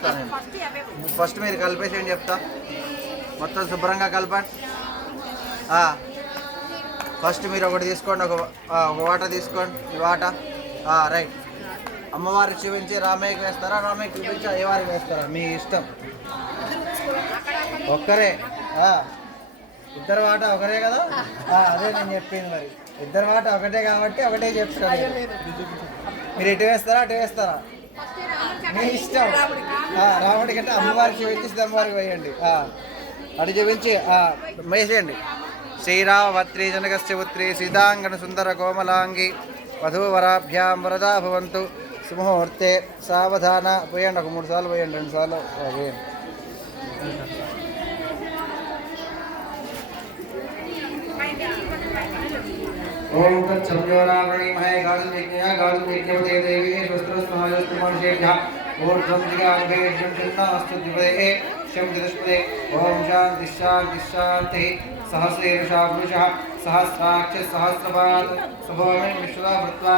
చేస్తాను నేను. ఫస్ట్ మీరు కలిపేసేయండి చెప్తా. మొత్తం శుభ్రంగా కలపండి. ఫస్ట్ మీరు ఒకటి తీసుకోండి, ఒక వాట తీసుకోండి. ఈ వాట రైట్. అమ్మవారికి చూపించి రామయ్యకి వేస్తారా, రామయ్యకి చూపించి అయ్యవారికి వేస్తారా, మీ ఇష్టం. ఒక్కరే ఇద్దరు వాట ఒకరే కదా. అదే నేను చెప్పింది. మరి ఇద్దరు వాట ఒకటే కాబట్టి ఒకటే చెప్తాను. మీరు ఇటు వేస్తారా అటు వేస్తారా, మీ ఇష్టం. రాముడి కంటే అమ్మవారికి చూపించి అమ్మవారికి వేయండి. అటు చూపించి వేసేయండి. శ్రీరామభద్రీ జనకస్య పుత్రి సీతాంగన సుందర కోమలాంగి వధూవరాభ్యాం వరదా భవంతు శుభముహూర్తే సావధాన. పోయండి, ఒక 3 సార్లు పోయండి, 2 సార్లు పోయండి. ఓం తచ్చంజోరావణీమహే గాధుర్యజ్ఞ గాధుర్యజ్ఞవతే దేవీ స్వస్త్రస్మహాయస్త్రమానుషేభ్యః ఊర్ధ్వం దిగాంభేజ్యం చిన్నాస్తు ద్విపదే శం చతుష్పదే. ఓం శాంతి శాంతి శాంతి. సహస్రేషా పురుషः సహస్రాక్ష సహస్రపాత్ శుభోమే విశ్వదా భృత్వా